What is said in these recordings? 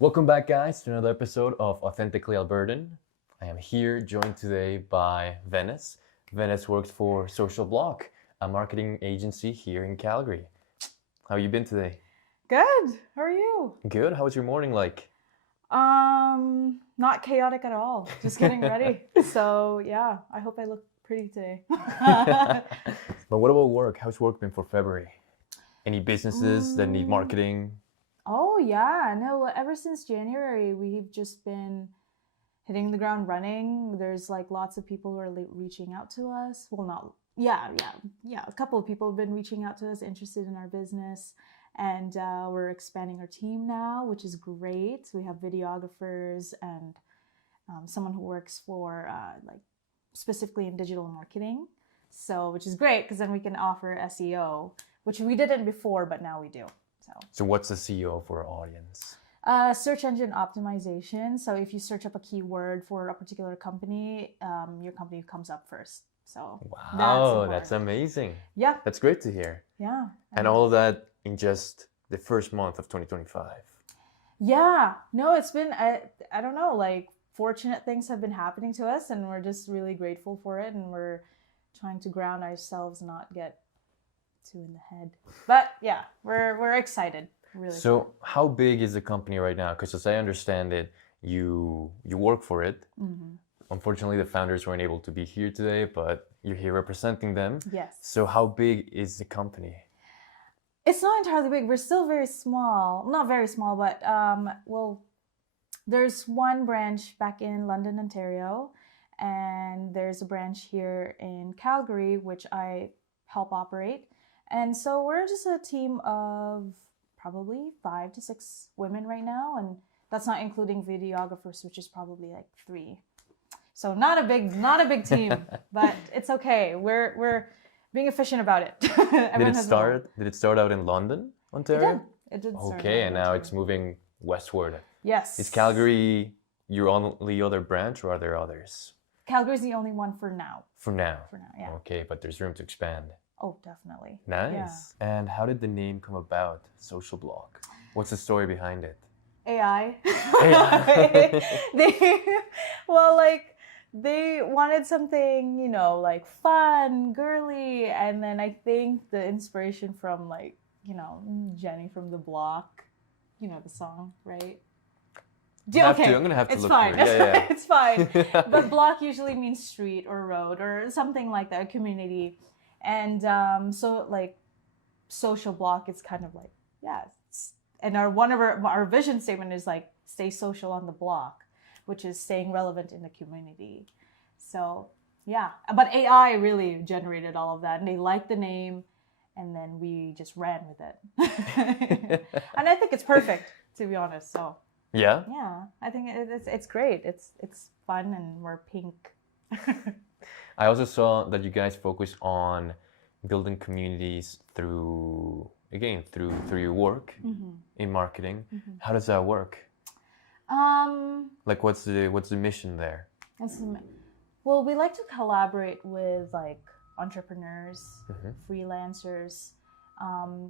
Welcome back, guys, to another episode of Authentically Albertan. I am here joined today by Venice. Venice works for BLOC, a marketing agency here in Calgary. How you been today? Good. How are you? Good. How was your morning like? Not chaotic at all. Just getting ready. So yeah, I hope I look pretty today. But what about work? How's work been for February? Any businesses that need marketing? Oh yeah, no, ever since January, we've just been hitting the ground running. There's like lots of people who are reaching out to us. Well, yeah. A couple of people have been reaching out to us, interested in our business. And we're expanding our team now, which is great. We have videographers and someone who works for like specifically in digital marketing. So, which is great because then we can offer SEO, which we didn't before, but now we do. So what's the CEO for our audience? Search engine optimization. So if you search up a keyword for a particular company, your company comes up first. So wow, that's amazing. Yeah. That's great to hear. Yeah. And all of that in just the first month of 2025. Yeah. No, it's been, I don't know, like fortunate things have been happening to us and we're just really grateful for it. And we're trying to ground ourselves, not get too in the head. But yeah, we're excited. Really. So how big is the company right now? Because as I understand it, you work for it. Mm-hmm. Unfortunately, the founders weren't able to be here today, but you're here representing them. Yes. So how big is the company? It's not entirely big. We're still very small. Not very small, but well, there's one branch back in London, Ontario, and there's a branch here in Calgary, which I help operate. And so we're just a team of probably 5 to 6 women right now, and that's not including videographers, which is probably like 3. So not a big team, but it's okay. We're being efficient about it. Did it start out in London, Ontario? It did start okay, and now Ontario. it's moving westward. Yes. Is Calgary your only other branch, or are there others? Calgary's the only one for now. For now, yeah. Okay, but there's room to expand. Oh, definitely. Nice. Yeah. And how did the name come about, BLOC? What's the story behind it? AI. AI. They wanted something, like fun, girly, and then I think the inspiration from Jenny from the BLOC, the song, right? I'm gonna have to it's look fine. for it. Yeah. It's fine. But BLOC usually means street or road or something like that, a community. And so like social block is kind of like, and one of our vision statement is like stay social on the block, which is staying relevant in the community. So yeah, but AI really generated all of that and they liked the name and then we just ran with it. And I think it's perfect, to be honest. So yeah, I think it's great. It's fun and we're pink. I also saw that you guys focus on building communities through your work in marketing. How does that work? Like what's the mission there? Well, we like to collaborate with like entrepreneurs, freelancers,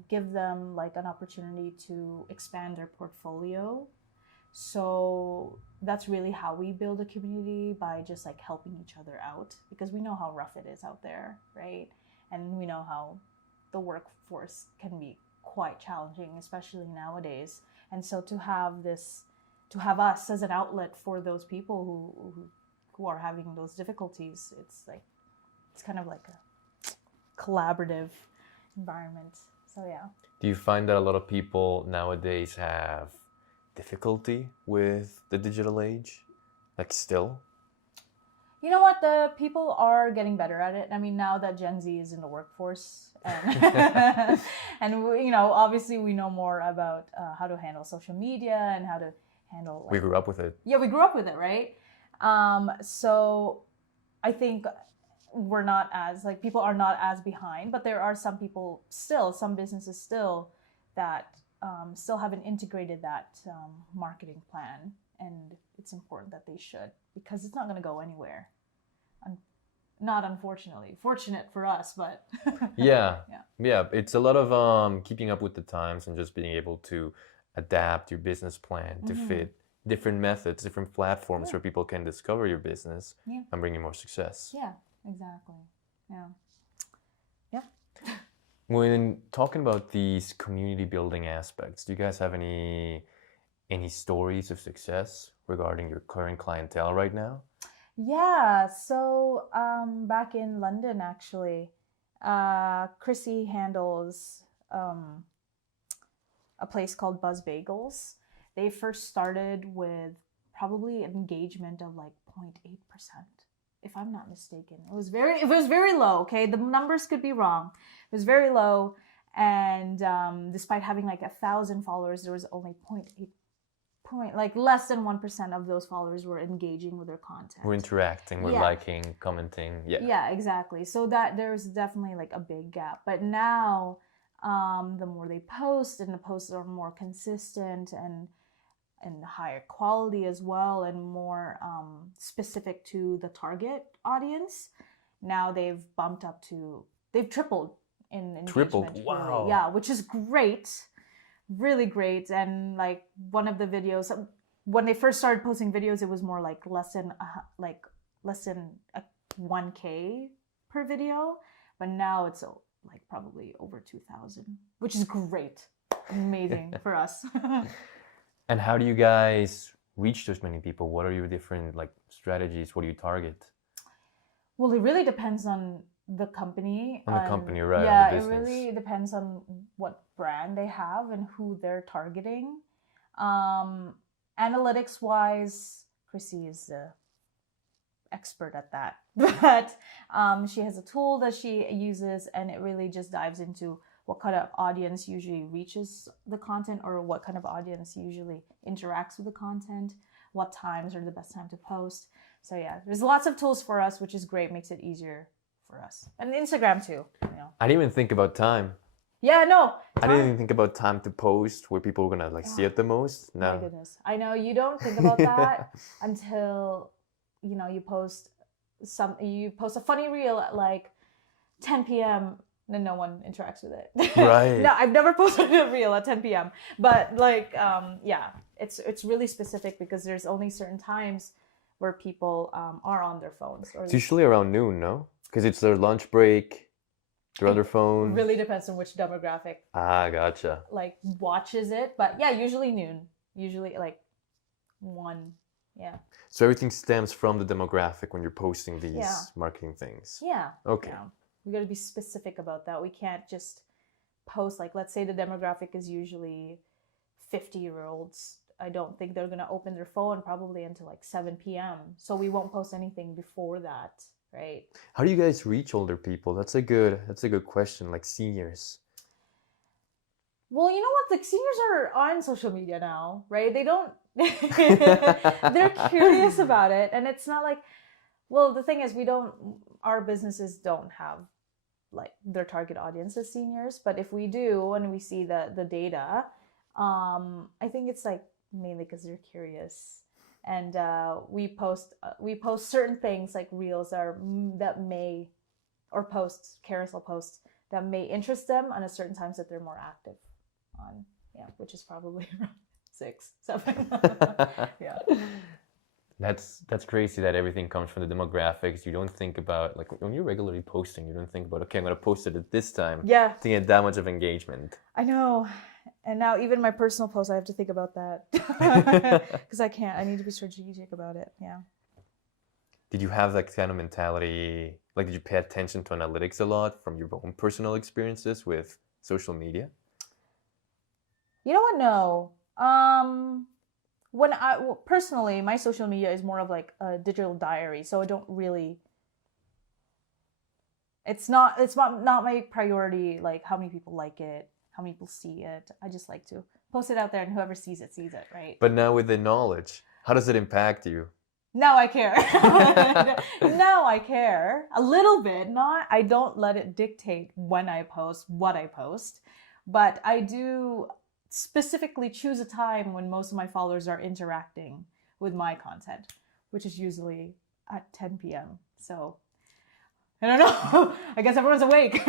give them like an opportunity to expand their portfolio. So that's really how we build a community, by just like helping each other out, because we know how rough it is out there, right? And we know how the workforce can be quite challenging, especially nowadays. And so to have us as an outlet for those people who are having those difficulties, it's kind of like a collaborative environment. So yeah. Do you find that a lot of people nowadays have difficulty with the digital age, like still? You know what? The people are getting better at it. I mean, now that Gen Z is in the workforce, and, and obviously we know more about how to handle social media and how to handle. We grew up with it. Yeah, we grew up with it, right? So I think we're not as people are not as behind, but there are some people still, some businesses still that still haven't integrated that marketing plan, and it's important that they should, because it's not going to go anywhere. Not unfortunately, fortunate for us, but yeah, it's a lot of keeping up with the times and just being able to adapt your business plan to fit different methods, different platforms where people can discover your business and bring you more success. Yeah, exactly. Yeah. Yeah. When talking about these community building aspects, do you guys have any stories of success regarding your current clientele right now? Yeah, so back in London, actually, Chrissy handles a place called Buzz Bagels. They first started with probably an engagement of like 0.8%, if I'm not mistaken. It was very low. Okay, the numbers could be wrong. It was very low, and despite having like 1,000 followers, there was only 0.8, like less than 1% of those followers were engaging with their content. We're interacting, we're liking, commenting. Yeah, exactly. So that there's definitely like a big gap. But now, the more they post, and the posts are more consistent and higher quality as well, and more specific to the target audience. Now they've tripled in engagement. Tripled, wow. Really. Yeah, which is great. Really great. And like one of the videos, when they first started posting videos, it was more like less than 1K per video, but now it's like probably over 2,000, which is great. Amazing for us. And how do you guys reach those many people? What are your different like strategies? What do you target? Well, it really depends on the company. On the company, right? Yeah, it really depends on what brand they have and who they're targeting. Analytics wise, Chrissy is the expert at that. But she has a tool that she uses, and it really just dives into what kind of audience usually reaches the content, or what kind of audience usually interacts with the content, what times are the best time to post. So yeah, there's lots of tools for us, which is great, makes it easier for us. And Instagram too, you know. I didn't even think about time. Yeah, no. I didn't even think about time to post, where people are gonna like see it the most. No. My goodness. I know you don't think about that until, you know, you post a funny reel at like 10 p.m. and no one interacts with it. Right. No, I've never posted a reel at 10 p.m. But like, yeah, it's really specific, because there's only certain times where people are on their phones. Or it's usually around noon, no? Because it's their lunch break, they're on their phone. It really depends on which demographic. Ah, gotcha. Like watches it, but yeah, usually noon. Usually like 1. Yeah. So everything stems from the demographic when you're posting these marketing things. Yeah. Okay. Yeah. We got to be specific about that. We can't just post, like, let's say the demographic is usually 50-year-olds. I don't think they're going to open their phone probably until like 7 p.m. So we won't post anything before that, right? How do you guys reach older people? That's a good question, like seniors. Well, you know what? The seniors are on social media now, right? They don't, they're curious about it. And it's not like, well, the thing is, our businesses don't have like their target audience as seniors. But if we do, and we see the data, I think it's like mainly because they're curious. And we post certain things like reels carousel posts that may interest them on a certain times that they're more active on, which is probably around 6, 7. Yeah. That's crazy that everything comes from the demographics. You don't think about, like, when you're regularly posting, you don't think about, okay, I'm going to post it at this time. Yeah. To get that much of engagement. I know. And now even my personal posts, I have to think about that. Because I need to be strategic about it. Yeah. Did you have that kind of mentality? Like, did you pay attention to analytics a lot from your own personal experiences with social media? You know what? No. Personally, my social media is more of like a digital diary, so I don't really. It's not my priority. Like how many people like it, how many people see it. I just like to post it out there, and whoever sees it, right? But now with the knowledge, how does it impact you? Now I care. Now I care a little bit. I don't let it dictate when I post, what I post, but I do specifically choose a time when most of my followers are interacting with my content, which is usually at 10 p.m. So I don't know. I guess everyone's awake.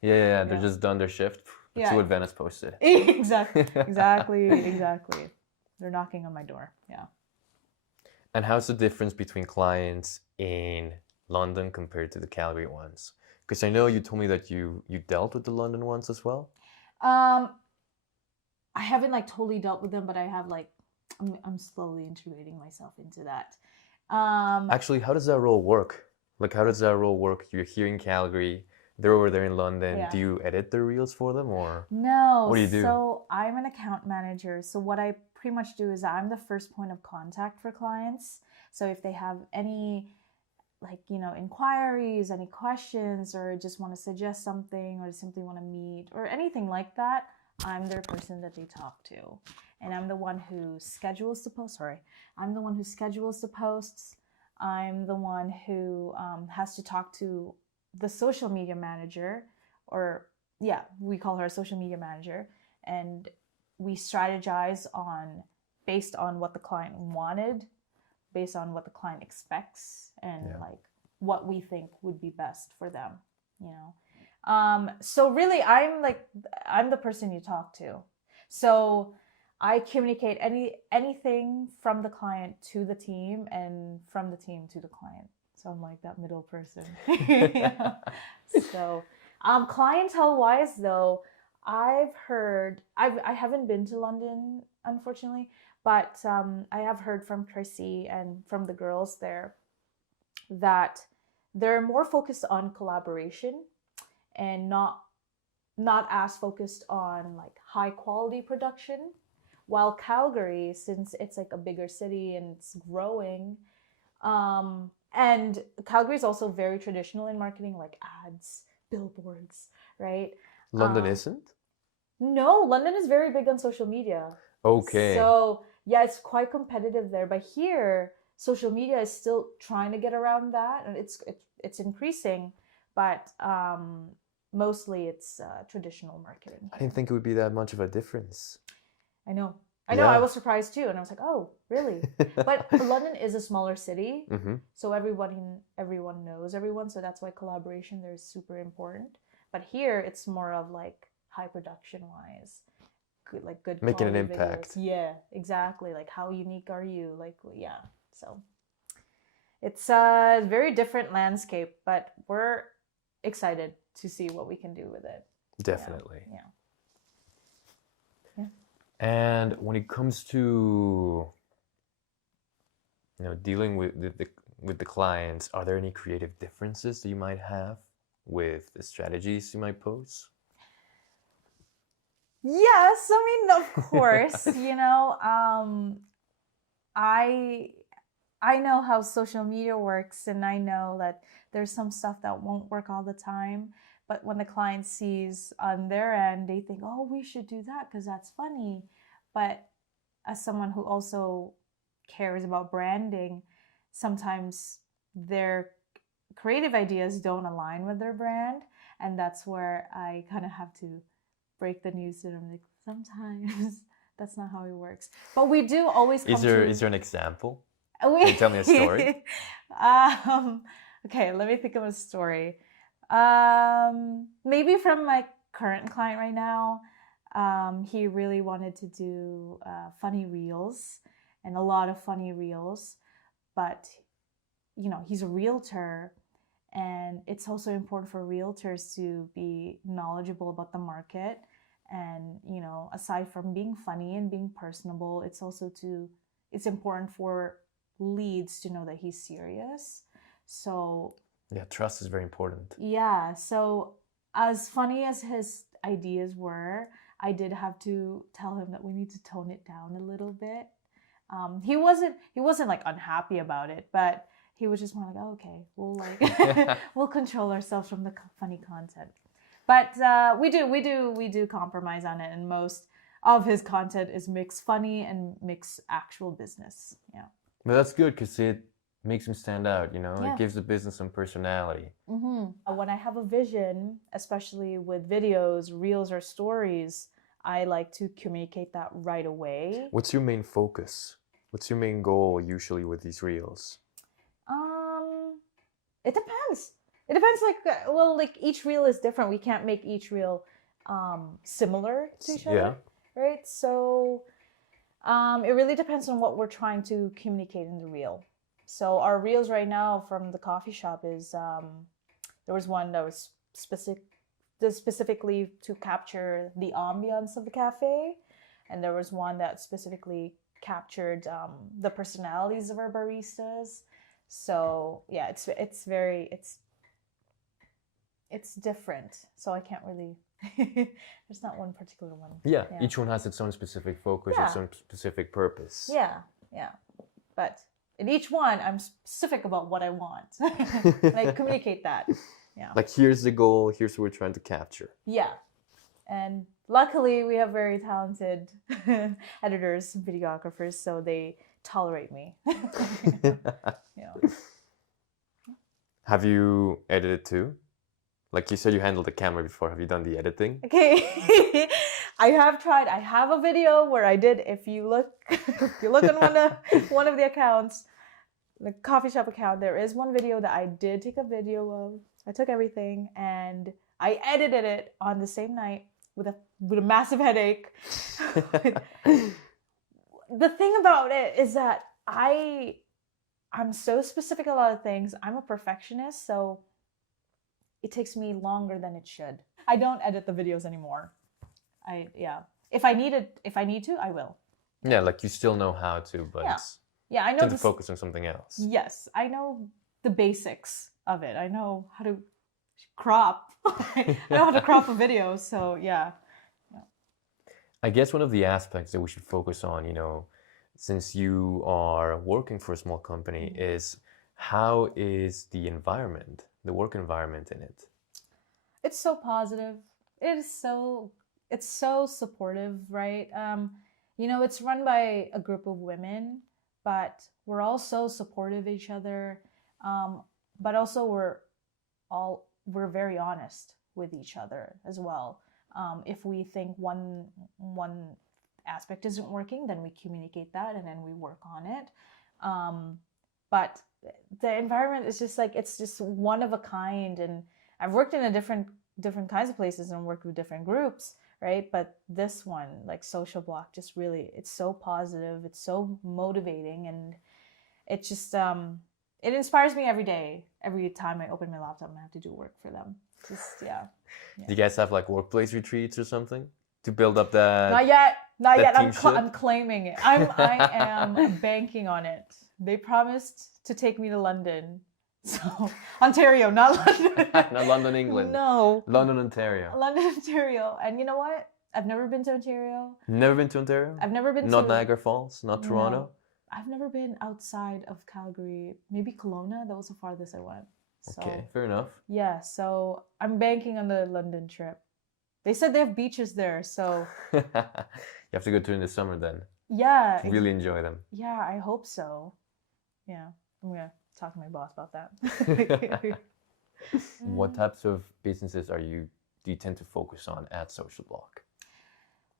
Yeah, they're just done their shift Yeah. See what Venice posted. Exactly. They're knocking on my door. Yeah. And how's the difference between clients in London compared to the Calgary ones? Because I know you told me that you dealt with the London ones as well. I haven't like totally dealt with them, but I have like I'm slowly integrating myself into that. Actually, how does that role work? Like, how does that role work? You're here in Calgary, they're over there in London. Yeah. Do you edit their reels for them, or No? what do you do? So I'm an account manager. So what I pretty much do is I'm the first point of contact for clients. So if they have any like, you know, inquiries, any questions, or just want to suggest something, or simply want to meet, or anything like that, I'm their person that they talk to. And I'm the one who schedules the posts. I'm the one who schedules the posts. I'm the one who has to talk to the social media manager, or yeah, we call her a social media manager. And we strategize based on what the client wanted, based on what the client expects, and like what we think would be best for them, you know. So really I'm the person you talk to. So I communicate anything from the client to the team, and from the team to the client. So I'm like that middle person. Yeah. So clientele wise though, I haven't been to London, unfortunately, but I have heard from Tracy and from the girls there that they're more focused on collaboration and not as focused on like high quality production. While Calgary, since it's like a bigger city and it's growing, and Calgary is also very traditional in marketing, like ads, billboards, right? London isn't? No, London is very big on social media. Okay. So yeah, it's quite competitive there. But here, social media is still trying to get around that, and it's increasing. But mostly it's traditional marketing. I didn't think it would be that much of a difference. I know. I was surprised too, and I was like, "Oh, really?" But London is a smaller city, so everyone knows everyone. So that's why collaboration there is super important. But here, it's more of like high production wise, good making an impact. Videos. Yeah, exactly. Like how unique are you? Like yeah. So it's a very different landscape, but we're excited to see what we can do with it. Definitely. Yeah. And when it comes to, you know, dealing with the clients, are there any creative differences that you might have with the strategies you might pose? Yes, I mean, of course, you know, I know how social media works, and I know that there's some stuff that won't work all the time. But when the client sees on their end, they think, oh, we should do that because that's funny. But as someone who also cares about branding, sometimes their creative ideas don't align with their brand. And that's where I kind of have to break the news to them. Like, sometimes that's not how it works. But we do always come Is there an example? Can you tell me a story? Okay, let me think of a story. Maybe from my current client right now. He really wanted to do funny reels, and a lot of funny reels, but you know, he's a realtor, and it's also important for realtors to be knowledgeable about the market. And you know, aside from being funny and being personable, it's important for leads to know that he's serious. So yeah, trust is very important. Yeah, so as funny as his ideas were, I did have to tell him that we need to tone it down a little bit. He wasn't like unhappy about it, but he was just more like, oh, okay, we'll like we'll control ourselves from the funny content. But we do compromise on it, and most of his content is mix funny and mix actual business. Yeah. But that's good because it makes him stand out, you know? Yeah. It gives the business some personality. When I have a vision, especially with videos, reels, or stories, I like to communicate that right away. What's your main focus? What's your main goal usually with these reels? It depends. It depends, like each reel is different. We can't make each reel similar to each other, right? So it really depends on what we're trying to communicate in the reel. So our reels right now from the coffee shop is there was one that was specifically to capture the ambiance of the cafe, and there was one that specifically captured the personalities of our baristas. So yeah, it's different. So I can't really. There's not one particular one. Yeah, each one has its own specific focus, its own specific purpose. Yeah. But in each one, I'm specific about what I want. And I communicate that. Yeah. Like, here's the goal, here's what we're trying to capture. Yeah. And luckily, we have very talented editors, videographers, so they tolerate me. Have you edited too? Like you said, you handled the camera before. Have you done the editing? Okay, I have tried. I have a video where I did. If you look on one of the accounts, the coffee shop account, there is one video that I did take a video of. I took everything and I edited it on the same night with a massive headache. The thing about it is that I'm so specific a lot of things. I'm a perfectionist, so it takes me longer than it should. I don't edit the videos anymore. If I need to, I will. Yeah, like you still know how to, but I know tend to focus on something else. Yes, I know the basics of it. I know how to crop. I know how to crop a video, so yeah. I guess one of the aspects that we should focus on, since you are working for a small company, is how is the environment, the work environment in it? It's so positive. It's so supportive, right? It's run by a group of women, but we're all so supportive of each other. But also we're very honest with each other as well. If we think one aspect isn't working, then we communicate that and then we work on it. But the environment is just it's just one of a kind. And I've worked in different kinds of places and worked with different groups, right? But this one, like Social BLOC, just really, it's so positive, it's so motivating, and it just it inspires me every day. Every time I open my laptop and I have to do work for them. Just Do you guys have like workplace retreats or something to build up that? Not yet. I'm claiming it. I am banking on it. They promised to take me to London. So Ontario, not London. Not London, England. No. London, Ontario. London, Ontario. And you know what? I've never been to Ontario. Never been to Ontario? I've never been Not Niagara Falls? Not Toronto? No. I've never been outside of Calgary. Maybe Kelowna. That was the farthest I went. So, okay, fair enough. Yeah, so I'm banking on the London trip. They said they have beaches there, so... You have to go to in the summer then. Yeah. Really enjoy them. Yeah, I hope so. Yeah, I'm going to talk to my boss about that. What types of businesses do you tend to focus on at Social BLOC?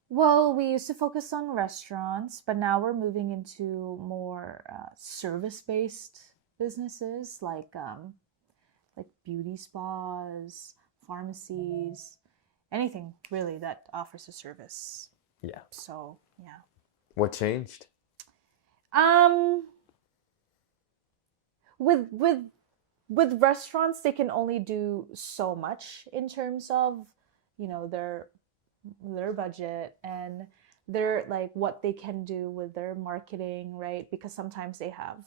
Well, we used to focus on restaurants, but now we're moving into more service-based businesses like beauty spas, pharmacies, anything really that offers a service. Yeah. So, yeah. What changed? With restaurants, they can only do so much in terms of, their budget and their what they can do with their marketing, right? Because sometimes they have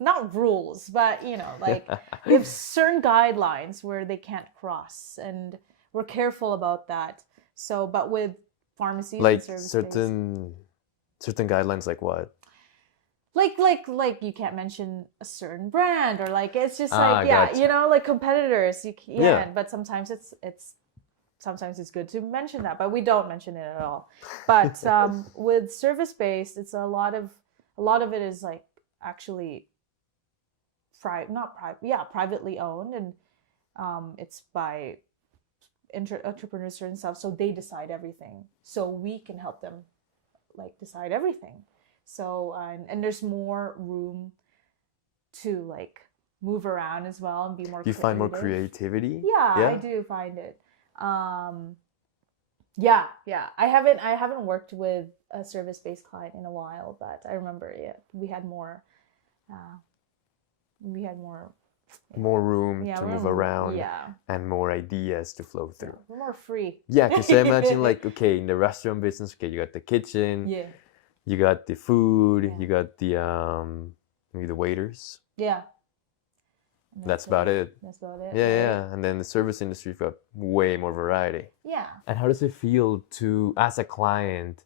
not rules, but they have certain guidelines where they can't cross, and we're careful about that. So, but with pharmacies, and certain guidelines, like what? Like you can't mention a certain brand, or it's just gotcha. Competitors you can't. But sometimes it's good to mention that, but we don't mention it at all. But with service based, it's a lot of it is actually privately owned, and it's by entrepreneurs and stuff, so they decide everything, so we can help them decide everything. So and there's more room to move around as well and be more Do you find more creativity? Yeah, I do find it. Yeah. I haven't worked with a service-based client in a while, but I remember we had more More room to move around, yeah, and more ideas to flow through. We're more free. Yeah, because I imagine like, okay, in the restaurant business, okay, you got the kitchen, you got the food, you got the maybe the waiters. Yeah. That's about it. That's about it. Yeah. And then the service industry, you've got way more variety. Yeah. And how does it feel to, as a client,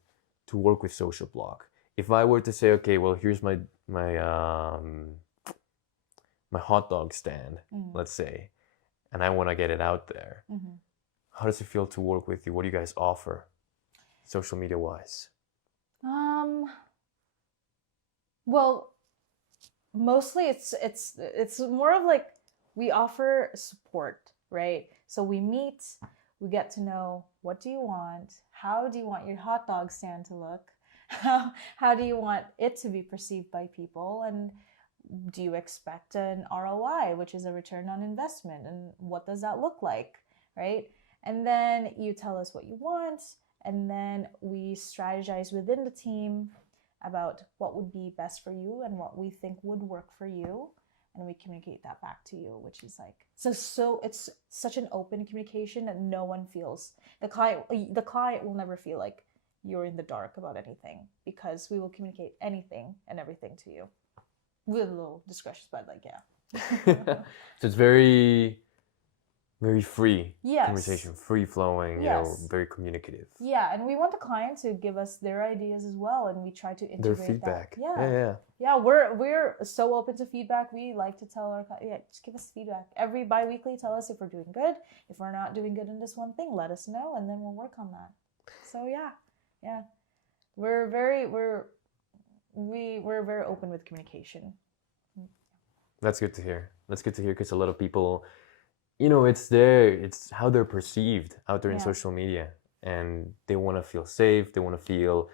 to work with Social BLOC? If I were to say, okay, well, here's my hot dog stand, let's say, and I want to get it out there. How does it feel to work with you? What do you guys offer, social media wise? Well, mostly it's more of like we offer support, right? So we meet, we get to know, what do you want? How do you want your hot dog stand to look? How do you want it to be perceived by people? And do you expect an ROI, which is a return on investment? And what does that look like, right? And then you tell us what you want, and then we strategize within the team about what would be best for you and what we think would work for you, and we communicate that back to you, which is like so it's such an open communication that no one feels, the client will never feel like you're in the dark about anything, because we will communicate anything and everything to you with a little discretion, but like, yeah. So it's very, very free Yes. conversation, free flowing, you know, very communicative. Yeah, and we want the client to give us their ideas as well, and we try to integrate their feedback. That. Yeah, we're so open to feedback. We like to tell our clients, just give us feedback. Every bi-weekly, tell us if we're doing good. If we're not doing good in this one thing, let us know, and then we'll work on that. So yeah. We're very open with communication. That's good to hear. That's good to hear, because a lot of people, you know, it's how they're perceived out there in social media, and they want to feel safe. They want to feel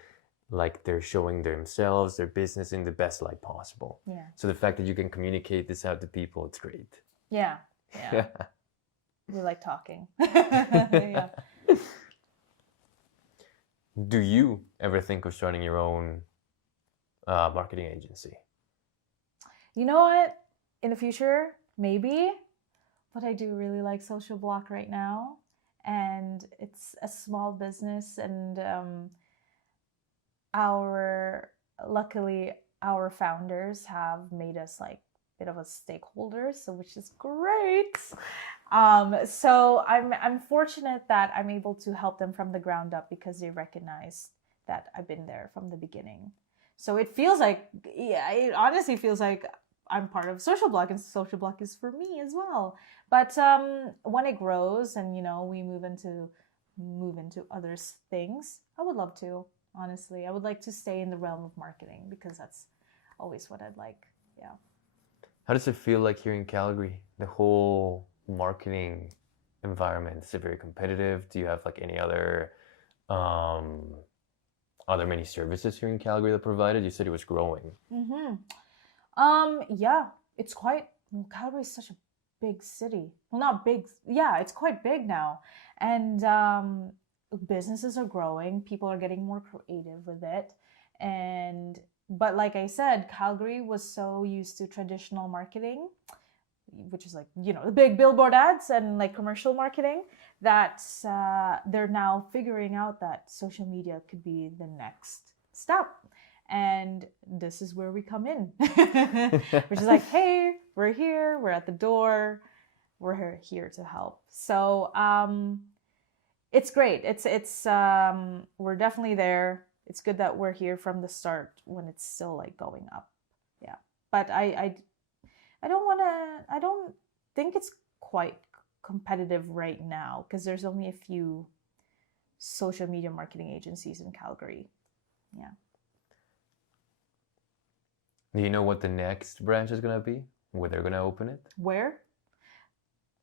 like they're showing themselves, their business in the best light possible. Yeah. So the fact that you can communicate this out to people, it's great. Yeah. We like talking. Yeah. Do you ever think of starting your own marketing agency? You know what? In the future, maybe. But I do really like Social BLOC right now. And it's a small business, and luckily our founders have made us like a bit of a stakeholder, so which is great. So I'm fortunate that I'm able to help them from the ground up, because they recognize that I've been there from the beginning. So it feels like, it honestly feels like I'm part of Social BLOC, and Social BLOC is for me as well. But when it grows and, you know, we move into other things, I would love to, honestly. I would like to stay in the realm of marketing, because that's always what I'd like. Yeah. How does it feel like here in Calgary? The whole marketing environment, is it very competitive? Do you have like any other many services here in Calgary that provided? You said it was growing. Yeah, it's quite, Calgary is such a big city. Well, not big. Yeah, it's quite big now. And businesses are growing. People are getting more creative with it. But like I said, Calgary was so used to traditional marketing, which is like, you know, the big billboard ads and like commercial marketing, that they're now figuring out that social media could be the next step. And this is where we come in, which is like, hey, we're here, we're at the door, we're here to help. So it's great. It's we're definitely there. It's good that we're here from the start when it's still like going up. Yeah. But I don't think it's quite competitive right now, because there's only a few social media marketing agencies in Calgary. Yeah. Do you know what the next branch is going to be? Where they're going to open it? Where?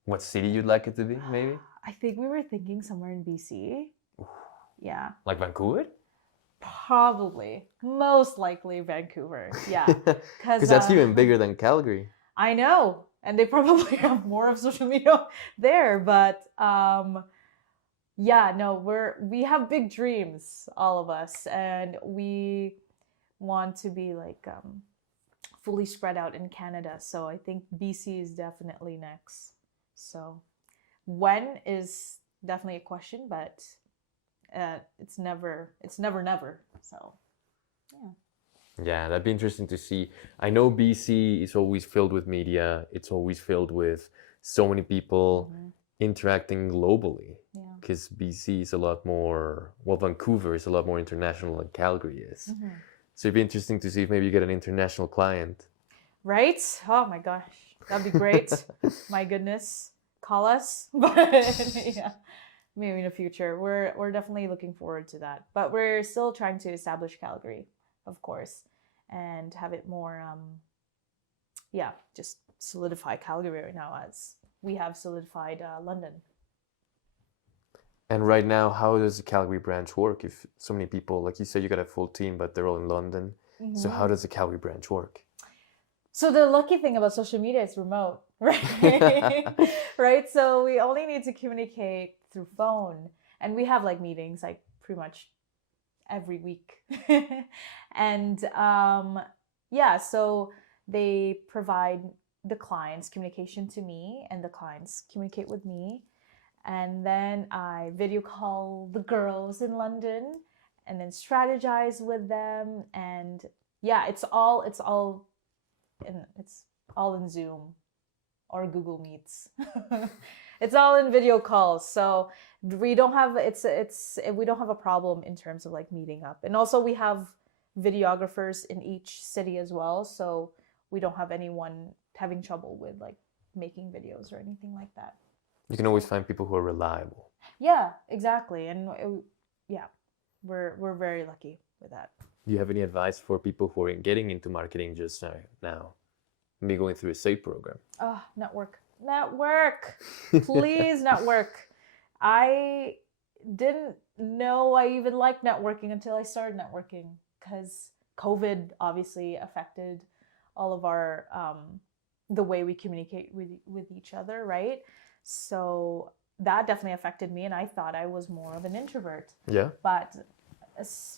What city you'd like it to be, maybe? I think we were thinking somewhere in BC. Yeah. Like Vancouver? Probably. Most likely Vancouver. Yeah. Because that's even bigger than Calgary. I know. and they probably have more of social media there. But yeah, no, we have big dreams, all of us, and we want to be like fully spread out in Canada. So I think BC is definitely next. So when is definitely a question, but it's never never. So yeah. Yeah, that'd be interesting to see. I know BC is always filled with media. It's always filled with so many people interacting globally. Yeah. Because BC is a lot more, well, Vancouver is a lot more international than Calgary is. So it'd be interesting to see if maybe you get an international client. Right? Oh my gosh, that'd be great. My goodness, call us. But yeah, maybe in the future. We're definitely looking forward to that. But we're still trying to establish Calgary, of course, and have it more, yeah, just solidify Calgary right now as we have solidified London. And right now, how does the Calgary branch work? If so many people, like you said, you got a full team, but they're all in London. So how does the Calgary branch work? So the lucky thing about social media is remote, right? Right? So we only need to communicate through phone. And we have like meetings like pretty much every week. And yeah, so they provide the clients communication to me, and the clients communicate with me. And then I video call the girls in London and then strategize with them. And yeah, it's all in Zoom or Google Meets. It's all in video calls. So we don't have we don't have a problem in terms of like meeting up. And also we have videographers in each city as well. So we don't have anyone having trouble with like making videos or anything like that. You can always find people who are reliable. Yeah, exactly. And yeah, we're very lucky with that. Do you have any advice for people who are getting into marketing just now? Maybe going through a SAFE program. Oh, network. Please, network. I didn't know I even liked networking until I started networking, because COVID obviously affected all of our the way we communicate with each other, right? So that definitely affected me, and I thought I was more of an introvert. Yeah. But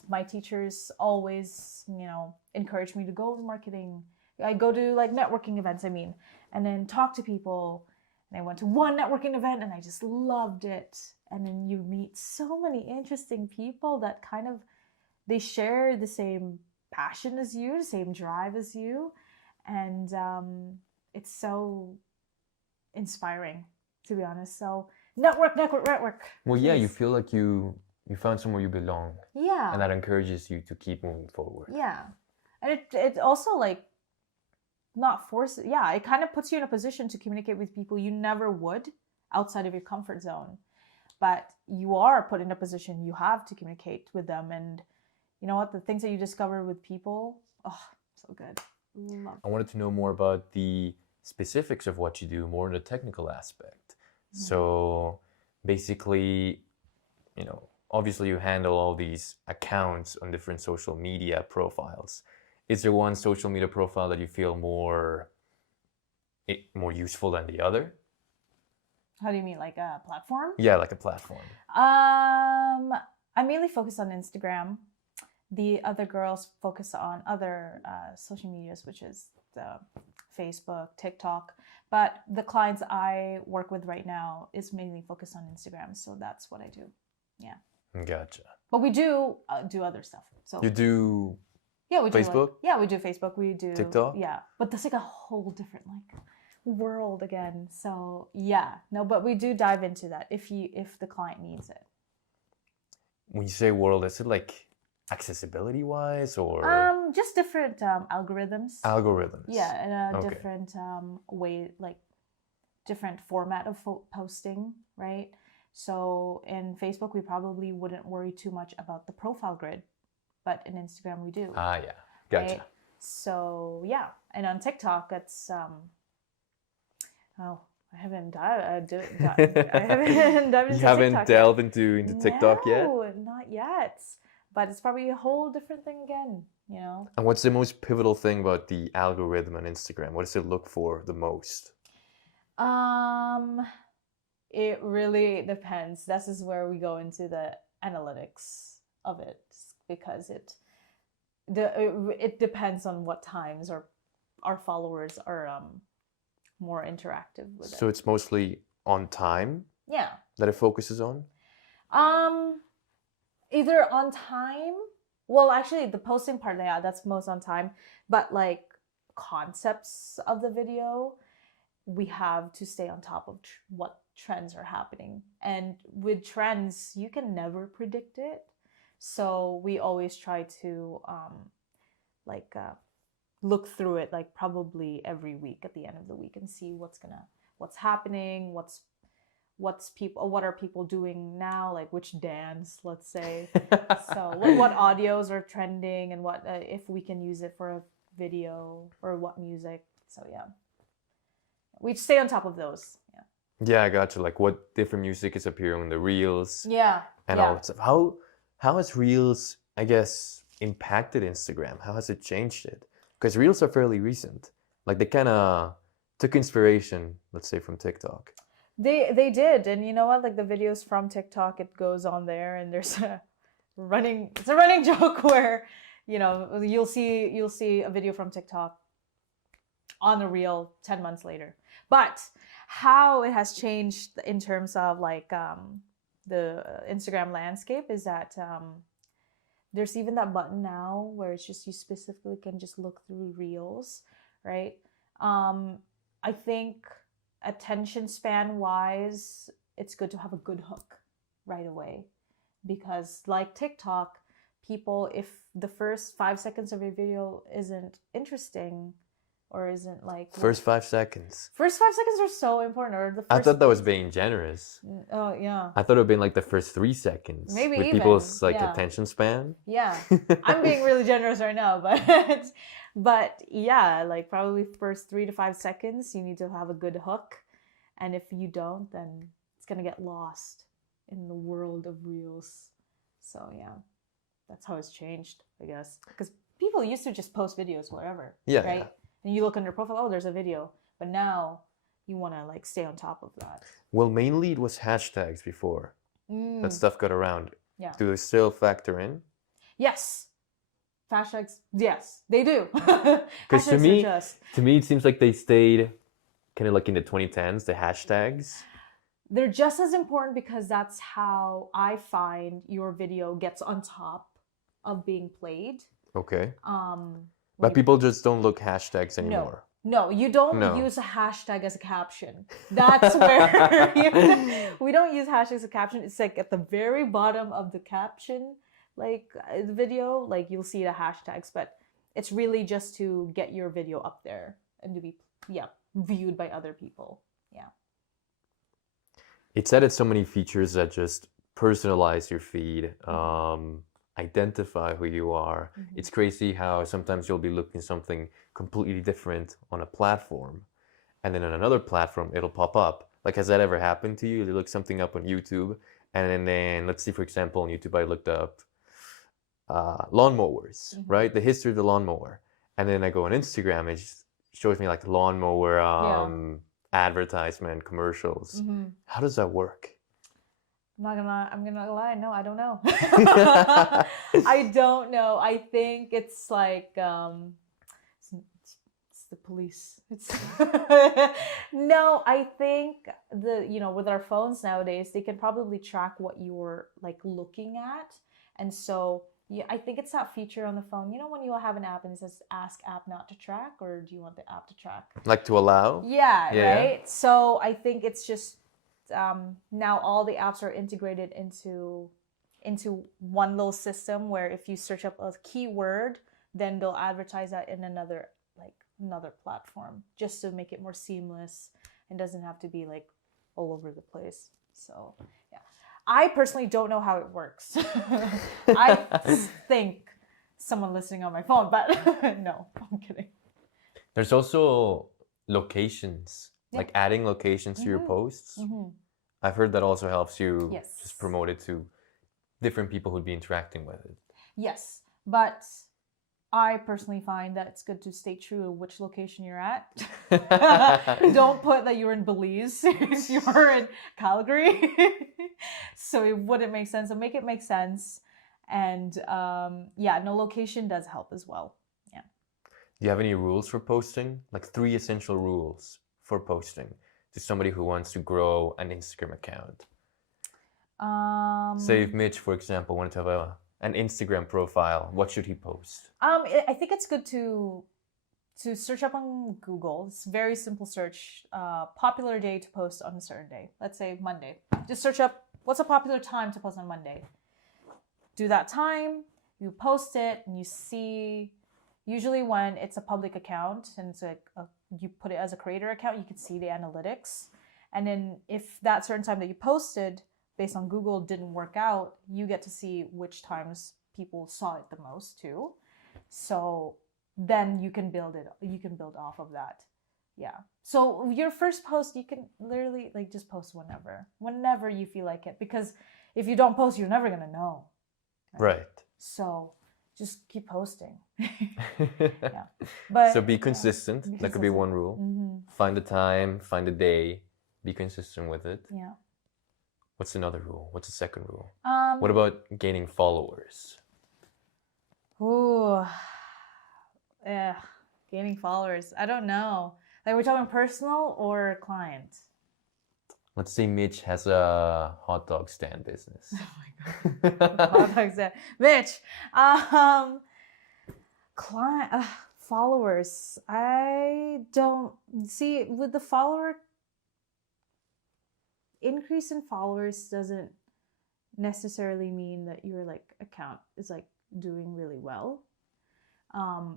my teachers always, encouraged me to go to marketing. I go to like networking events, and then talk to people. And I went to one networking event and I just loved it. And then you meet so many interesting people that kind of, they share the same passion as you, the same drive as you. And it's so inspiring, to be honest. So network. Well, yeah, you feel like you found somewhere you belong. Yeah. And that encourages you to keep moving forward. Yeah. And it also like, not force it. Yeah, it kind of puts you in a position to communicate with people you never would outside of your comfort zone. But you are put in a position you have to communicate with them. And you know what? The things that you discover with people, oh, so good. Love I wanted to know more about the specifics of what you do, more in the technical aspect. So basically, obviously you handle all these accounts on different social media profiles. Is there one social media profile that you feel more useful than the other? How do you mean, like a platform? Yeah, like a platform. I mainly focus on Instagram. The other girls focus on other social medias, which is Facebook, TikTok. But the clients I work with right now is mainly focused on Instagram, so that's what I do. Yeah. Gotcha. But we do other stuff. So you do. Yeah, we do Facebook? We do Facebook. We do TikTok? Yeah, but that's like a whole different world again. So yeah, no, but we do dive into that if the client needs it. When you say world, is it like accessibility wise or just different algorithms? Algorithms. Yeah, and a different way, like different format of posting, right? So in Facebook, we probably wouldn't worry too much about the profile grid. But in Instagram, we do. Ah, yeah. Gotcha. Right? So, yeah. And on TikTok, it's... I haven't dived into You haven't TikTok delved into TikTok yet? No, not yet. But it's probably a whole different thing again, And what's the most pivotal thing about the algorithm on Instagram? What does it look for the most? It really depends. This is where we go into the analytics of it, because it depends on what times our followers are more interactive with it. So it's mostly on time? Yeah. That it focuses on? Either on time. Well, actually, the posting part, yeah, that's most on time. But like concepts of the video, we have to stay on top of what trends are happening. And with trends, you can never predict it. So we always try to look through it, like probably every week at the end of the week, and see what's happening, what are people doing now, like which dance, let's say. So what audios are trending, and what if we can use it for a video, or what music. So yeah, we stay on top of those. Yeah, I got you. Like what different music is appearing on the reels. Yeah. And all that stuff. How has reels, I guess, impacted Instagram? How has it changed it? Because reels are fairly recent. Like they kind of took inspiration, let's say, from TikTok. They did, and you know what? Like the videos from TikTok, it goes on there, and there's a running joke where, you know, you'll see a video from TikTok on a reel 10 months later. But how it has changed in terms of like the Instagram landscape is that there's even that button now where it's just, you specifically can just look through reels, right? I think attention span wise, it's good to have a good hook right away, because like TikTok, people, if the first 5 seconds of your video isn't interesting, or isn't like First 5 seconds. First 5 seconds are so important. Or the first, I thought that was being generous. Oh yeah. I thought it would have been like the first 3 seconds. Maybe with even, people's like yeah. attention span. Yeah. I'm being really generous right now, but yeah, like probably first 3 to 5 seconds, you need to have a good hook. And if you don't, then it's gonna get lost in the world of reels. So yeah, that's how it's changed, I guess. Because people used to just post videos wherever. Yeah. Right? Yeah. And you look on their profile, oh, there's a video. But now you want to like stay on top of that. Well, mainly it was hashtags before. That stuff got around. Yeah. Do they still factor in? Yes. Hashtags, yes, they do. Because to me, it seems like they stayed kind of like in the 2010s, the hashtags. They're just as important, because that's how I find your video gets on top of being played. Okay. But people just don't look hashtags anymore. No, you don't use a hashtag as a caption. That's where we don't use hashtags as a caption. It's like at the very bottom of the caption, like the video, like you'll see the hashtags, but it's really just to get your video up there and to be viewed by other people. Yeah. It's added so many features that just personalize your feed. Identify who you are. Mm-hmm. It's crazy how sometimes you'll be looking something completely different on a platform, and then on another platform it'll pop up. Like, has that ever happened to you? You look something up on YouTube, and then let's see, for example, on YouTube I looked up lawnmowers, right? The history of the lawnmower, and then I go on Instagram, it just shows me like lawnmower advertisement commercials. How does that work? I'm gonna lie. No, I don't know. I don't know. I think it's like it's the police. No, I think with our phones nowadays, they can probably track what you're like looking at, and so I think it's that feature on the phone. You know, when you have an app and it says "Ask app not to track," or do you want the app to track? Like to allow? Yeah, right. Yeah. So I think it's just. Now all the apps are integrated into one little system where if you search up a keyword, then they'll advertise that in another platform, just to make it more seamless and doesn't have to be like all over the place. So yeah, I personally don't know how it works. I think someone listening on my phone, but no, I'm kidding. There's also locations. Like adding locations to your posts. I've heard that also helps you just promote it to different people who'd be interacting with it. Yes, but I personally find that it's good to stay true to which location you're at. Don't put that you're in Belize if you're in Calgary. So it wouldn't make sense. So make it make sense. And no, location does help as well. Yeah. Do you have any rules for posting? Like 3 essential rules for posting to somebody who wants to grow an Instagram account? Say if Mitch, for example, wanted to have an Instagram profile, what should he post? I think it's good to search up on Google. It's a very simple search. Popular day to post on a certain day. Let's say Monday. Just search up what's a popular time to post on Monday. Do that time, you post it, and you see, usually when it's a public account and it's you put it as a creator account, you can see the analytics. And then if that certain time that you posted based on Google didn't work out, you get to see which times people saw it the most too. So then you can build off of that. Yeah. So your first post, you can literally like just post whenever you feel like it, because if you don't post, you're never going to know. Right. So just keep posting. Yeah. But so be consistent. That could be one rule. Mm-hmm. Find the time, find the day, be consistent with it. Yeah. What's another rule? What's the second rule? What about gaining followers? Ooh. Yeah. Gaining followers. I don't know. Like, we're talking personal or client? Let's say Mitch has a hot dog stand business. Oh my God. Hot dog stand. Mitch. Client, followers. I don't see with the follower increase in followers doesn't necessarily mean that your like account is like doing really well.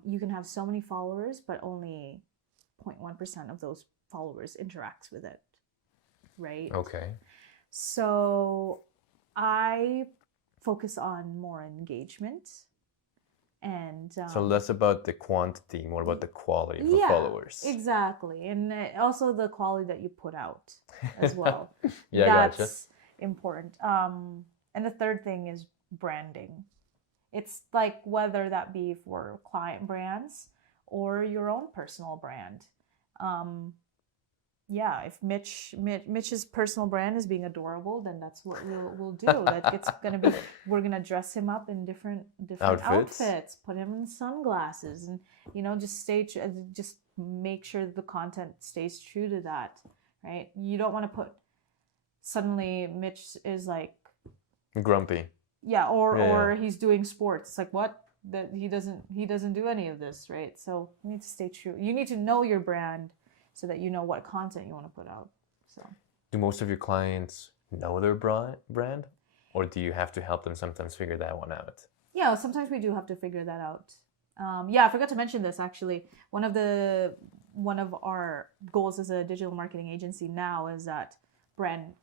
You can have so many followers, but only 0.1% of those followers interacts with it, right? Okay. So I focus on more engagement, and so less about the quantity, more about the quality of the followers. Exactly, and also the quality that you put out as well. Yeah, that's gotcha. important. And the third thing is branding. It's like whether that be for client brands or your own personal brand. If Mitch's personal brand is being adorable, then that's what we'll do. We're gonna dress him up in different outfits, put him in sunglasses, and just make sure that the content stays true to that, right? You don't want to put suddenly Mitch is like grumpy. Yeah, or he's doing sports. It's like, what? That he doesn't do any of this, right? So you need to stay true. You need to know your brand so that you know what content you want to put out. So do most of your clients know their brand, or do you have to help them sometimes figure that one out? Yeah, sometimes we do have to figure that out. I forgot to mention this actually. One of our goals as a digital marketing agency now is that brand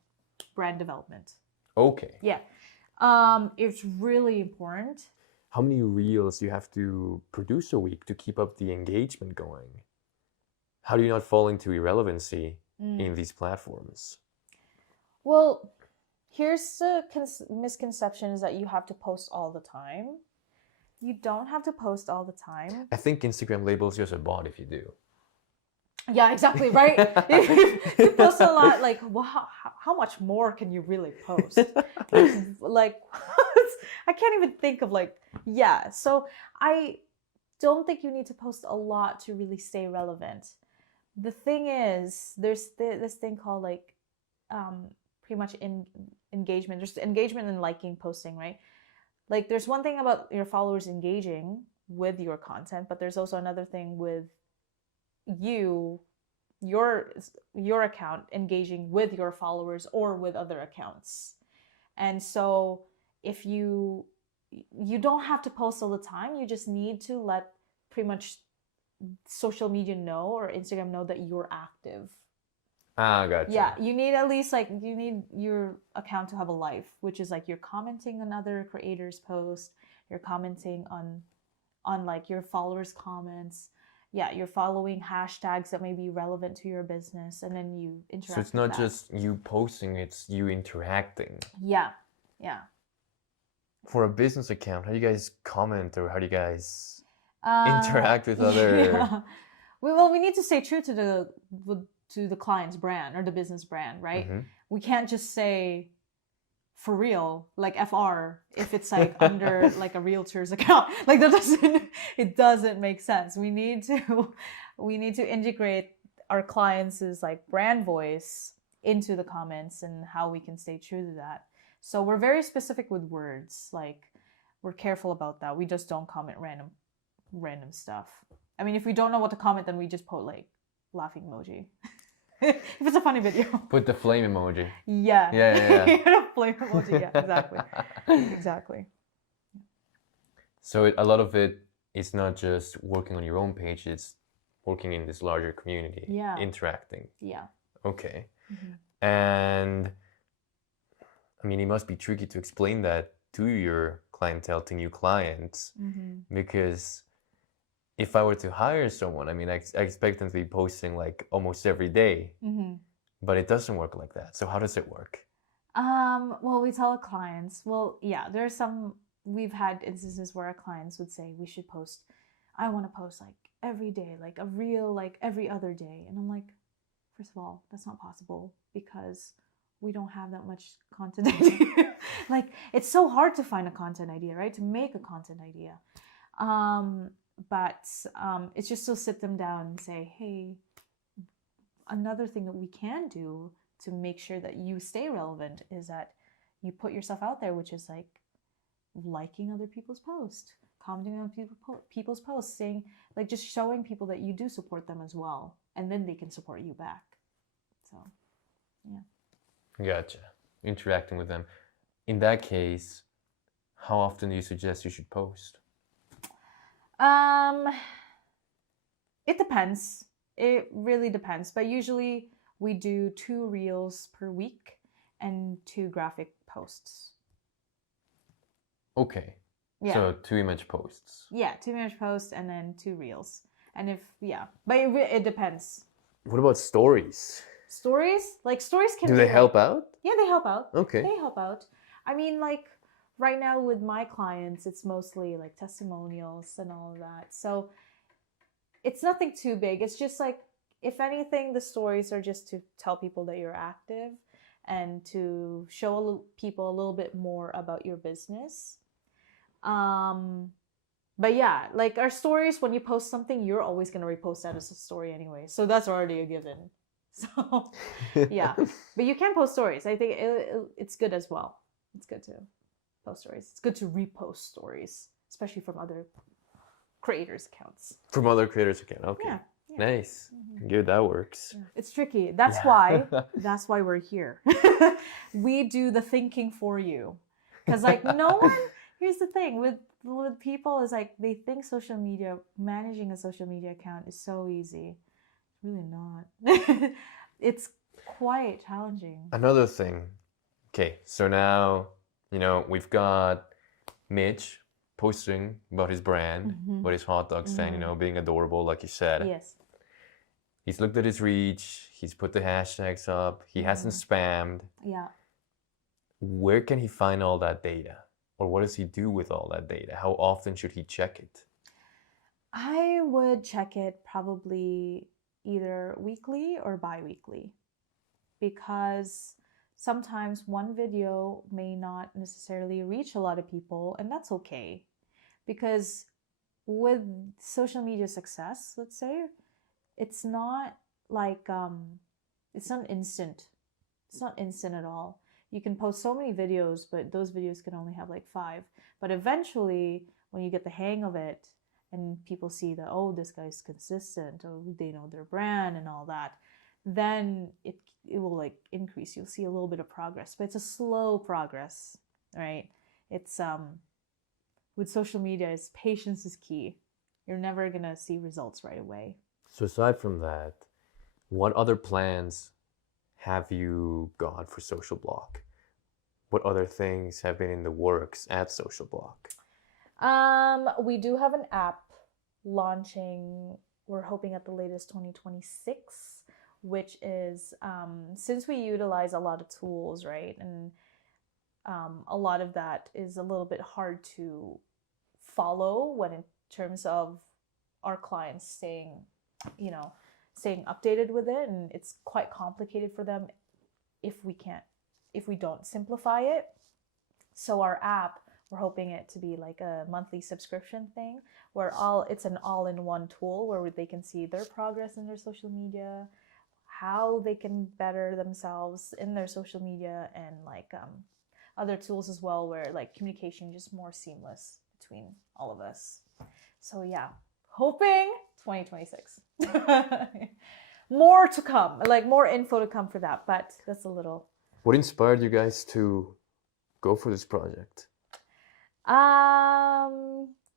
development. Okay. Yeah. It's really important. How many reels do you have to produce a week to keep up the engagement going? How do you not fall into irrelevancy in these platforms? Well, here's the misconception is that you have to post all the time. You don't have to post all the time. I think Instagram labels you as a bot if you do. Yeah, exactly, right? If you post a lot, like, wow, how much more can you really post? Like, I can't even think of so I don't think you need to post a lot to really stay relevant. The thing is, there's this thing called pretty much engagement. There's engagement and liking posting, right? Like, there's one thing about your followers engaging with your content, but there's also another thing with your account engaging with your followers or with other accounts. And so if you don't have to post all the time, you just need to let pretty much social media know or Instagram know that you're active. Gotcha. Yeah, you need at least you need your account to have a life, which is like you're commenting on other creators' posts, you're commenting on like your followers' comments. Yeah, you're following hashtags that may be relevant to your business, and then you interact. So it's not just you posting; it's you interacting. Yeah. For a business account, how do you guys comment, or how do you guys? interact with other? Yeah. We need to stay true to the client's brand or the business brand, right? We can't just say for real, like FR, if it's like under like a realtor's account. Like it doesn't make sense. We need to integrate our clients' like brand voice into the comments and how we can stay true to that. So we're very specific with words. Like we're careful about that. We just don't comment random stuff. I mean, if we don't know what to comment, then we just put like laughing emoji. If it's a funny video. Put the flame emoji. Yeah. Yeah. Flame emoji. Yeah, exactly. Exactly. So a lot of it is not just working on your own page, it's working in this larger community. Yeah. Interacting. Yeah. Okay. And I mean, it must be tricky to explain that to your clientele, to new clients, because if I were to hire someone, I mean, I expect them to be posting like almost every day, but it doesn't work like that. So how does it work? Well, we tell our clients, we've had instances where our clients would say, we should post, I want to post like every day, like a reel, like every other day. And I'm like, first of all, that's not possible because we don't have that much content idea. Like, it's so hard to find a content idea, right? To make a content idea. But it's just to sit them down and say, hey, another thing that we can do to make sure that you stay relevant is that you put yourself out there, which is like liking other people's posts, commenting on people's posts, saying, like, just showing people that you do support them as well, and then they can support you back. So, yeah. Gotcha. Interacting with them. In that case, how often do you suggest you should post? It depends. It really depends. But usually we do 2 reels per week and 2 graphic posts. Okay. Yeah. So 2 image posts. Yeah, 2 image posts and then 2 reels. And but it depends. What about stories? Stories? Like stories can Do they help out? Yeah, they help out. Okay. They help out. I mean, like right now with my clients, it's mostly like testimonials and all of that. So it's nothing too big. It's just like, if anything, the stories are just to tell people that you're active and to show people a little bit more about your business. But yeah, like our stories, when you post something, you're always going to repost that as a story anyway. So that's already a given. So yeah, but you can post stories. I think it's good as well. It's good to post stories. It's good to repost stories, especially from other creators' accounts. From other creators' accounts. Okay. Yeah. Nice. Good, that works. Yeah. It's tricky. That's why we're here. We do the thinking for you. Because like no one, here's the thing with people is like they think managing a social media account is so easy. It's really not. It's quite challenging. Another thing. Okay, so now, we've got Mitch posting about his brand, about his hot dog stand, being adorable, like you said. Yes. He's looked at his reach. He's put the hashtags up. He hasn't spammed. Yeah. Where can he find all that data? Or what does he do with all that data? How often should he check it? I would check it probably either weekly or bi-weekly, because sometimes one video may not necessarily reach a lot of people, and that's okay. Because with social media success, let's say, it's not like it's not instant. It's not instant at all. You can post so many videos, but those videos can only have like 5. But eventually, when you get the hang of it and people see that, oh, this guy's consistent, or they know their brand and all that, then it will like increase. You'll see a little bit of progress, but it's a slow progress, right? It's with social media, patience is key. You're never gonna see results right away. So aside from that, what other plans have you got for Social BLOC? What other things have been in the works at Social BLOC? We do have an app launching, we're hoping at the latest 2026, which is, since we utilize a lot of tools, right? And a lot of that is a little bit hard to follow when in terms of our clients staying updated with it, and it's quite complicated for them if we don't simplify it. So our app, we're hoping it to be like a monthly subscription thing where it's an all-in-one tool where they can see their progress in their social media, how they can better themselves in their social media, and like other tools as well where like communication is just more seamless between all of us. So yeah, hoping 2026. More to come, like more info to come for that, but that's a little. What inspired you guys to go for this project?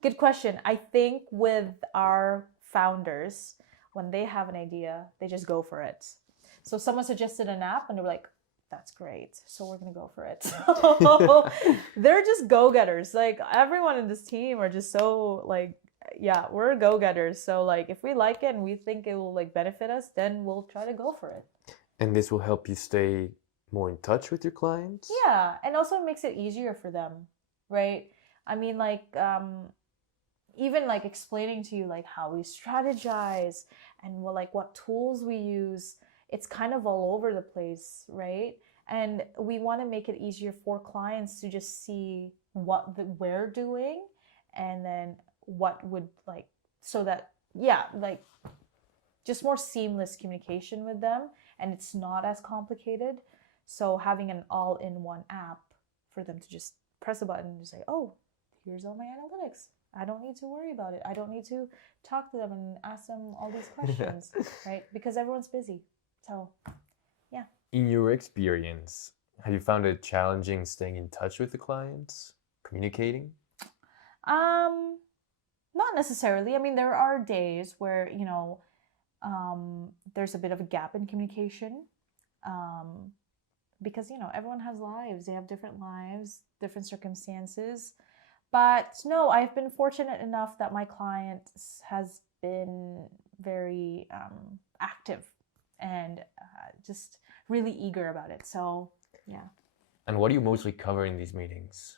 Good question. I think with our founders, when they have an idea, they just go for it. So someone suggested an app and they're like, that's great, so we're gonna go for it. So they're just go-getters. Like everyone in this team are just so like, yeah, we're go-getters. So like if we like it and we think it will like benefit us, then we'll try to go for it. And this will help you stay more in touch with your clients? Yeah, and also it makes it easier for them, right? I mean, like even like explaining to you like how we strategize and what tools we use. It's kind of all over the place, right? And we want to make it easier for clients to just see what we're doing, and then what would like, so that, yeah, like just more seamless communication with them, and it's not as complicated. So having an all-in-one app for them to just press a button and just say, oh, here's all my analytics. I don't need to worry about it. I don't need to talk to them and ask them all these questions, right? Because everyone's busy. So, yeah. In your experience, have you found it challenging staying in touch with the clients, communicating? Not necessarily. I mean, there are days where, there's a bit of a gap in communication. Because, everyone has lives. They have different lives, different circumstances. But no, I've been fortunate enough that my client has been very active and just really eager about it. So, yeah. And what do you mostly cover in these meetings?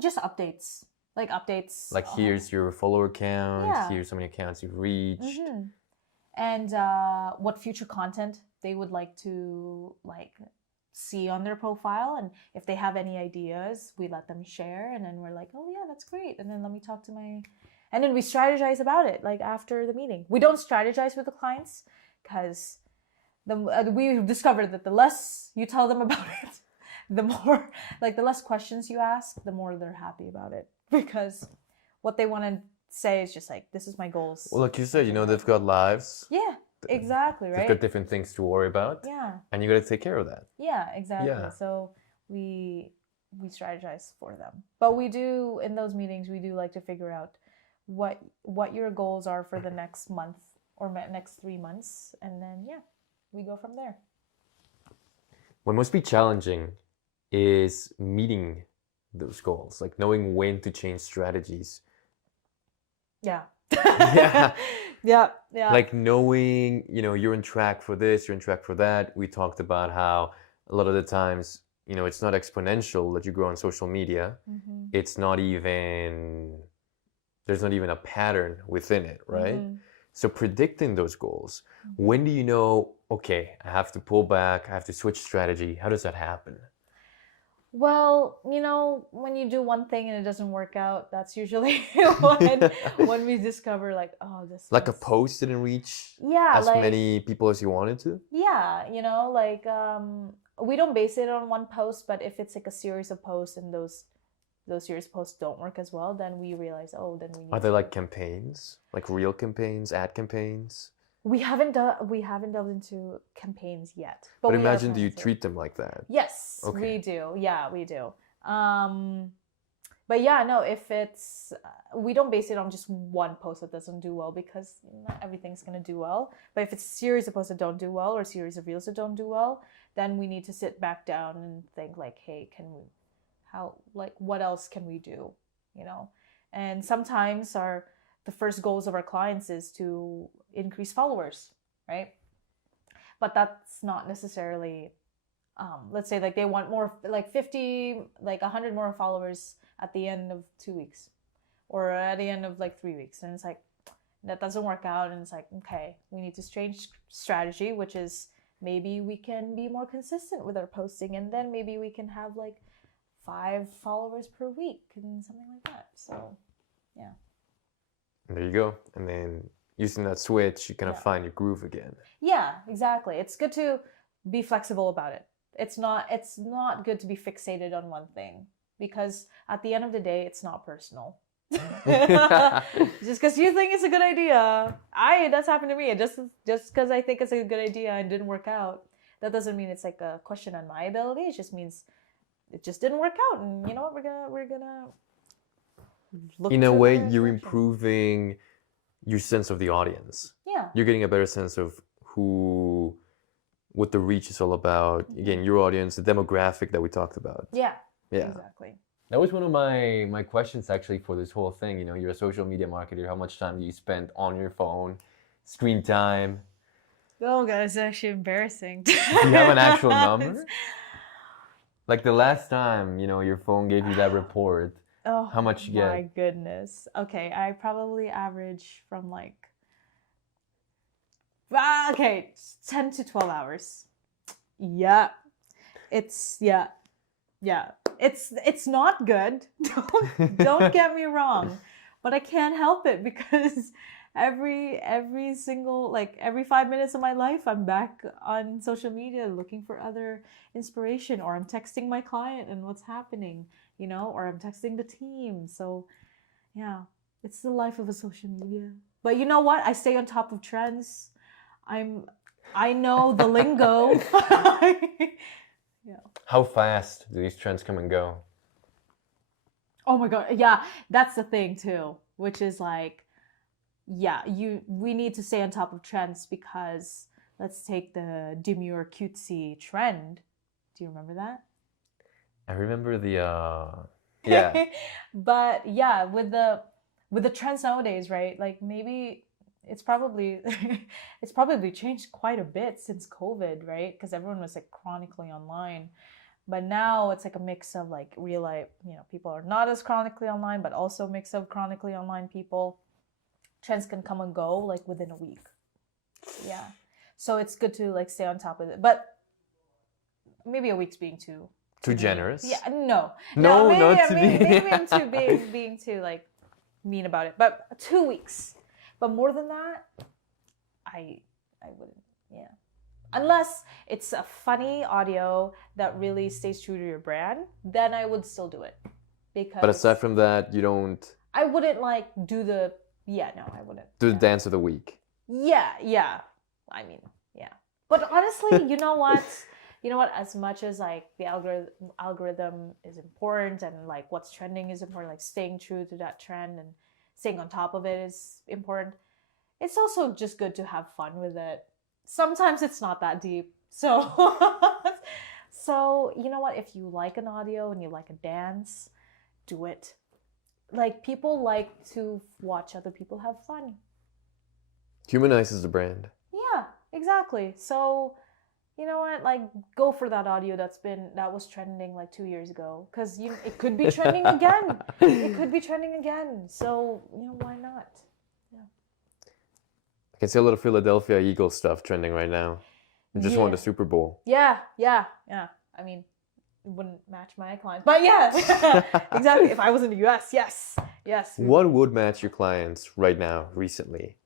Just updates. Like updates. Like here's your follower count, Yeah. here's how many accounts you've reached. Mm-hmm. And what future content they would like to see on their profile, and if they have any ideas, we let them share, and then we're like, oh yeah, that's great, and then let me talk to and then we strategize about it like after the meeting. We don't strategize with the clients because we've discovered that the less you tell them about it, the more the less questions you ask, the more they're happy about it, because what they want to say is just like, this is my goals. Well, like you said, they've got lives. Yeah, exactly, right? They've got different things to worry about. Yeah. And you got to take care of that. Yeah, exactly. Yeah. So we strategize for them. But we do, in those meetings, we do like to figure out what your goals are for the next month or next 3 months. And then, yeah, we go from there. What must be challenging is meeting those goals, like knowing when to change strategies. Yeah. Yeah. Yeah. Yeah. Like knowing, you're on track for this, you're on track for that. We talked about how a lot of the times, it's not exponential that you grow on social media. Mm-hmm. There's not even a pattern within it, right? Mm-hmm. So predicting those goals, when do you know, okay, I have to pull back, I have to switch strategy? How does that happen? Well, when you do one thing and it doesn't work out, that's usually when we discover this. Like a post didn't reach as many people as you wanted to? Yeah, we don't base it on one post, but if it's like a series of posts and those series of posts don't work as well, then we realize, then we need Are there campaigns? Like real campaigns, ad campaigns? We haven't delved into campaigns yet. But imagine, do you treat them like that? Yes, okay. We do. Yeah, we do. But yeah, no, if it's, we don't base it on just one post that doesn't do well, because not everything's going to do well. But if it's a series of posts that don't do well or a series of reels that don't do well, then we need to sit back down and think hey, what else can we do? And sometimes the first goals of our clients is to increase followers, right? But that's not necessarily, let's say they want more, 50, 100 more followers at the end of 2 weeks or at the end of 3 weeks. And it's that doesn't work out, and it's like, okay, we need to change strategy, which is maybe we can be more consistent with our posting, and then maybe we can have like 5 followers per week and something like that. So yeah, there you go. And then using that switch, you kind of find your groove again. Yeah, exactly. It's good to be flexible about it. It's not good to be fixated on one thing, because at the end of the day, it's not personal. Just because you think it's a good idea, that's happened to me. Just because I think it's a good idea and didn't work out, that doesn't mean it's like a question on my ability. It just means it just didn't work out, and you know what, we're gonna look in a to way, another you're direction. improving your sense of the audience. Yeah. You're getting a better sense of what the reach is all about. Again, your audience, the demographic that we talked about. Yeah. Yeah. Exactly. That was one of my questions actually for this whole thing. You know, you're a social media marketer. How much time do you spend on your phone? Screen time? Oh god, it's actually embarrassing. Do you have an actual number? Like the last time, you know, your phone gave you that report. Oh, how much you get? My goodness. Okay, I probably average from like 10 to 12 hours. Yeah. It's it's not good. Don't get me wrong, but I can't help it, because every single, like every 5 minutes of my life, I'm back on social media looking for other inspiration, or I'm texting my client and what's happening, you know, or I'm texting the team. So yeah, it's the life of a social media. But you know what? I stay on top of trends. I know the lingo. Yeah. How fast do these trends come and go? Oh my god, yeah, that's the thing too, which is like, we need to stay on top of trends, because let's take the demure cutesy trend. Do you remember that? I remember the yeah. But yeah, with the trends nowadays, right? Like maybe it's probably changed quite a bit since COVID, right? Because everyone was like chronically online. But now it's like a mix of like real life, you know, people are not as chronically online, but also a mix of chronically online people. Trends can come and go like within a week. Yeah. So it's good to like stay on top of it. But maybe a week's being too generous? Yeah, no. No, maybe, not to maybe I'm too being too like mean about it. But 2 weeks. But more than that, I wouldn't. Yeah. Unless it's a funny audio that really stays true to your brand, then I would still do it. Because But aside from that, you don't I wouldn't like do the I wouldn't. do the dance of the week. Yeah. I mean, yeah. But honestly, you know what? As much as like the algorithm is important, and like what's trending is important, like staying true to that trend and staying on top of it is important. It's also just good to have fun with it. Sometimes it's not that deep. So you know what? If you like an audio and you like a dance, do it. Like, people like to watch other people have fun. Humanizes the brand. Yeah, exactly. So, you know what? Like, go for that audio that was trending like 2 years ago, because it could be trending again. It could be trending again. So, why not? Yeah. I can see a lot of Philadelphia Eagles stuff trending right now. You just won the Super Bowl. Yeah. I mean, it wouldn't match my clients, but yeah, exactly. If I was in the US, yes. What would match your clients right now, recently?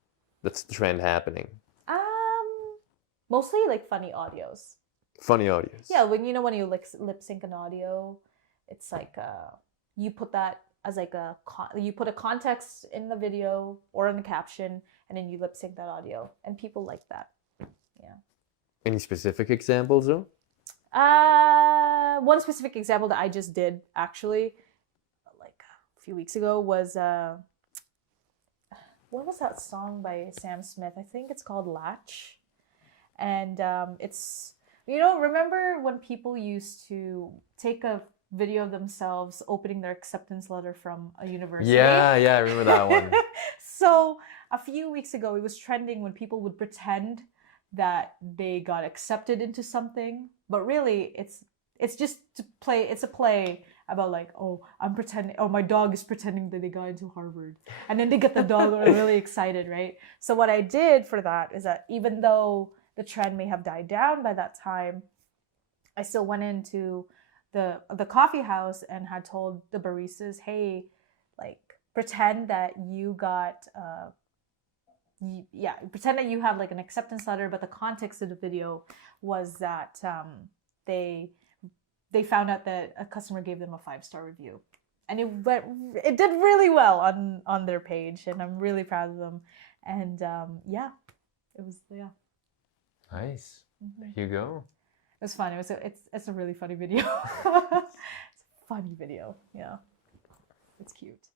That's the trend happening. Mostly like funny audios. Funny audios. Yeah, when you lip sync an audio, it's like you put that as like you put a context in the video or in the caption, and then you lip sync that audio, and people like that. Yeah. Any specific examples though? One specific example that I just did actually, like a few weeks ago, was what was that song by Sam Smith? I think it's called Latch. And it's, remember when people used to take a video of themselves opening their acceptance letter from a university? Yeah, I remember that one. So a few weeks ago, it was trending when people would pretend that they got accepted into something, but really it's just to play. It's a play about like, oh, I'm pretending, oh, my dog is pretending that they got into Harvard. And then they get the dog really excited, right? So what I did for that is that even though the trend may have died down by that time, I still went into the coffee house and had told the baristas, hey, like, pretend that you got, pretend that you have like an acceptance letter, but the context of the video was that they found out that a customer gave them a 5-star review, and it did really well on their page, and I'm really proud of them. And it was Nice. There you go. It was fun. It's a really funny video. It's a funny video. Yeah, it's cute.